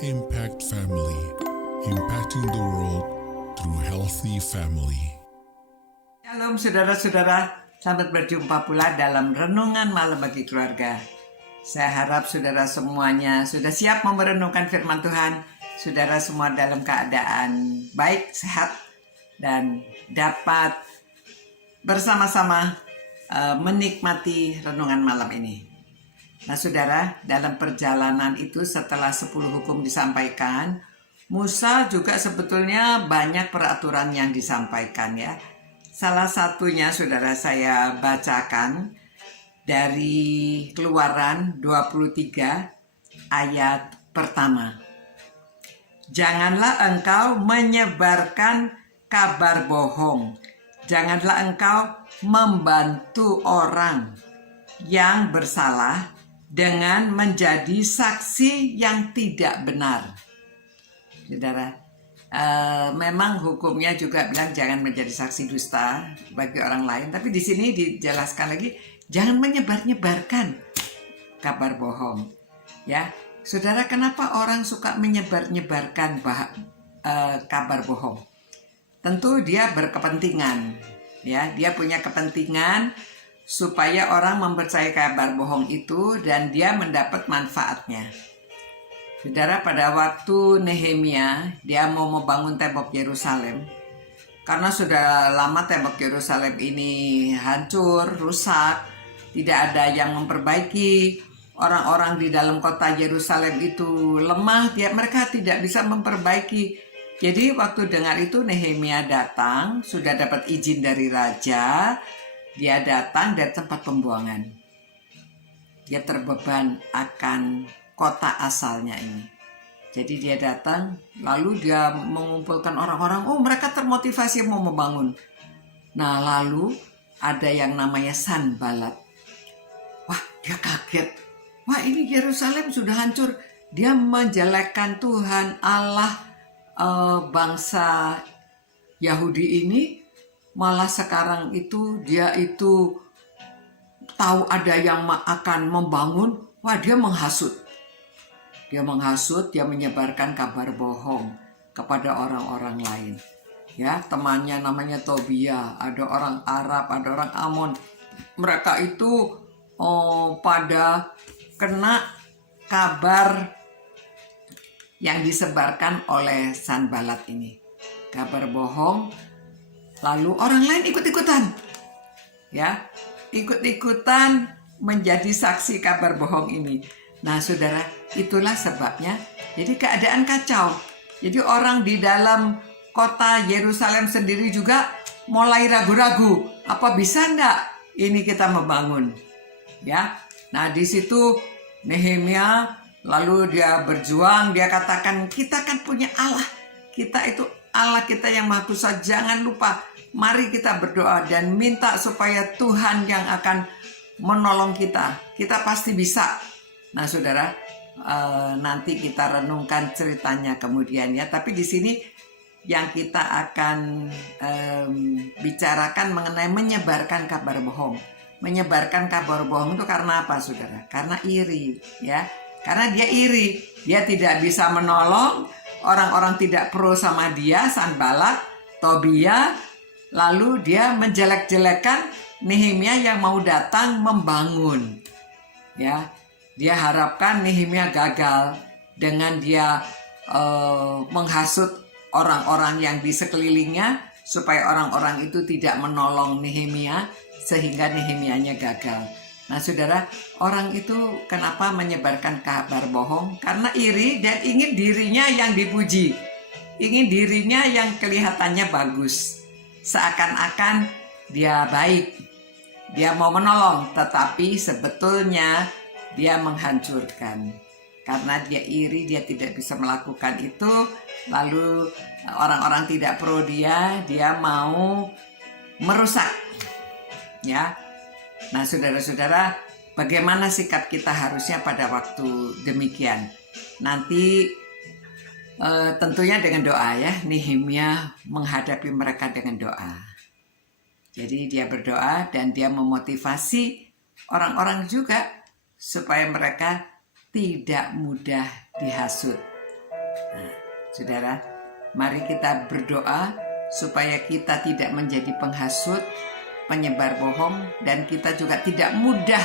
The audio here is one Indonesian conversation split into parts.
Impact Family, impacting the world through healthy family. Shalom saudara-saudara, selamat berjumpa pula dalam Renungan Malam bagi Keluarga. Saya harap saudara semuanya sudah siap merenungkan firman Tuhan. Saudara semua dalam keadaan baik, sehat, dan dapat bersama-sama menikmati renungan malam ini. Nah saudara, dalam perjalanan itu setelah 10 hukum disampaikan, Musa juga sebetulnya banyak peraturan yang disampaikan ya. Salah satunya saudara saya bacakan dari Keluaran 23 ayat pertama. Janganlah engkau menyebarkan kabar bohong. Janganlah engkau membantu orang yang bersalah dengan menjadi saksi yang tidak benar. Saudara, memang hukumnya juga bilang jangan menjadi saksi dusta bagi orang lain, tapi di sini dijelaskan lagi jangan menyebar-nyebarkan kabar bohong. Ya, saudara, kenapa orang suka menyebar-nyebarkan kabar bohong? Tentu dia berkepentingan, ya, dia punya kepentingan supaya orang mempercayai kabar bohong itu dan dia mendapat manfaatnya. Saudara, pada waktu Nehemia dia mau membangun tembok Yerusalem, karena sudah lama tembok Yerusalem ini hancur, rusak, tidak ada yang memperbaiki. Orang-orang di dalam kota Yerusalem itu lemah, mereka tidak bisa memperbaiki. Jadi waktu dengar itu Nehemia datang, sudah dapat izin dari raja. Dia datang dari tempat pembuangan. Dia terbeban akan kota asalnya ini. Jadi dia datang, lalu dia mengumpulkan orang-orang. Oh, mereka termotivasi mau membangun. Nah, lalu ada yang namanya Sanballat. Wah, dia kaget. Wah, ini Yerusalem sudah hancur. Dia menjelekkan Tuhan Allah bangsa Yahudi ini. Malah sekarang itu dia itu tahu ada yang akan membangun, wah dia menghasut. Dia menghasut, dia menyebarkan kabar bohong kepada orang-orang lain. Ya, temannya namanya Tobia, ada orang Arab, ada orang Amon. Mereka itu pada kena kabar yang disebarkan oleh Sanballat ini. Kabar bohong. Lalu orang lain ikut-ikutan, ya, ikut-ikutan menjadi saksi kabar bohong ini. Nah, saudara, itulah sebabnya. Jadi keadaan kacau. Jadi orang di dalam kota Yerusalem sendiri juga mulai ragu-ragu. Apa bisa enggak ini kita membangun? Ya, nah di situ Nehemia lalu dia berjuang. Dia katakan kita kan punya Allah. Kita itu Allah kita yang Maha Kuasa. Jangan lupa. Mari kita berdoa dan minta supaya Tuhan yang akan menolong kita. Kita pasti bisa. Nah, saudara, nanti kita renungkan ceritanya kemudian ya. Tapi di sini yang kita akan bicarakan mengenai menyebarkan kabar bohong. Menyebarkan kabar bohong itu karena apa, saudara? Karena iri, ya. Karena dia iri, dia tidak bisa menolong. Orang-orang tidak pro sama dia, Sanballat, Tobia. Lalu dia menjelek-jelekan Nehemia yang mau datang membangun. Ya, dia harapkan Nehemia gagal dengan dia menghasut orang-orang yang di sekelilingnya supaya orang-orang itu tidak menolong Nehemia sehingga Nehemianya gagal. Nah, saudara, orang itu kenapa menyebarkan kabar bohong? Karena iri dan ingin dirinya yang dipuji, ingin dirinya yang kelihatannya bagus. Seakan-akan dia baik, dia mau menolong, tetapi sebetulnya dia menghancurkan. Karena dia iri, dia tidak bisa melakukan itu. Lalu orang-orang tidak pro dia mau merusak. Ya. Nah, saudara-saudara, bagaimana sikap kita harusnya pada waktu demikian? Nanti tentunya dengan doa ya. Nehemia menghadapi mereka dengan doa. Jadi dia berdoa dan dia memotivasi orang-orang juga supaya mereka tidak mudah dihasut. Saudara, mari kita berdoa supaya kita tidak menjadi penghasut, penyebar bohong, dan kita juga tidak mudah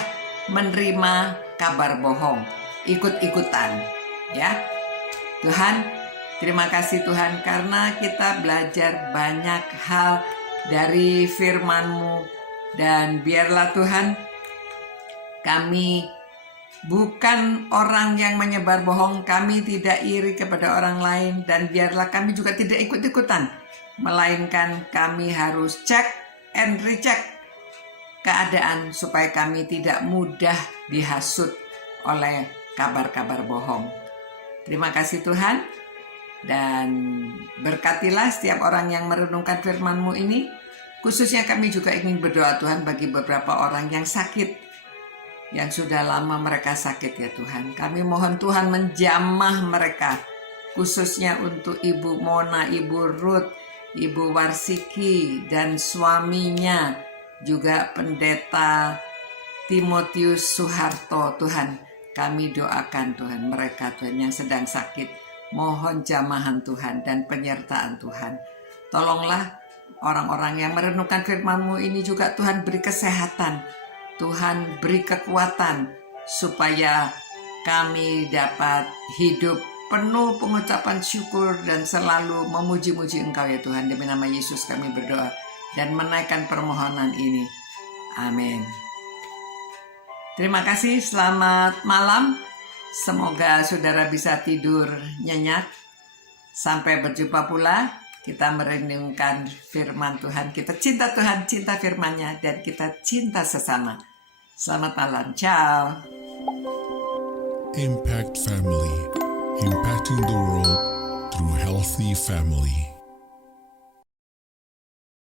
menerima kabar bohong, ikut-ikutan. Ya, Tuhan, terima kasih Tuhan karena kita belajar banyak hal dari firman-Mu, dan biarlah Tuhan kami bukan orang yang menyebar bohong, kami tidak iri kepada orang lain, dan biarlah kami juga tidak ikut-ikutan, melainkan kami harus cek and recheck keadaan supaya kami tidak mudah dihasut oleh kabar-kabar bohong. Terima kasih Tuhan, dan berkatilah setiap orang yang merenungkan firman-Mu ini. Khususnya kami juga ingin berdoa Tuhan bagi beberapa orang yang sakit, yang sudah lama mereka sakit ya Tuhan. Kami mohon Tuhan menjamah mereka, khususnya untuk Ibu Mona, Ibu Ruth, Ibu Warsiki, dan suaminya, juga Pendeta Timotius Suharto. Tuhan, kami doakan Tuhan mereka Tuhan yang sedang sakit. Mohon jamahan Tuhan dan penyertaan Tuhan. Tolonglah orang-orang yang merenungkan firman-Mu ini juga Tuhan beri kesehatan. Tuhan beri kekuatan supaya kami dapat hidup penuh pengucapan syukur dan selalu memuji-muji Engkau ya Tuhan. Demi nama Yesus kami berdoa dan menaikkan permohonan ini. Amin. Terima kasih, selamat malam. Semoga saudara bisa tidur nyenyak. Sampai berjumpa pula. Kita merenungkan firman Tuhan. Kita cinta Tuhan, cinta firman-Nya, dan kita cinta sesama. Selamat malam. Ciao. Impact Family, impacting the world through healthy family.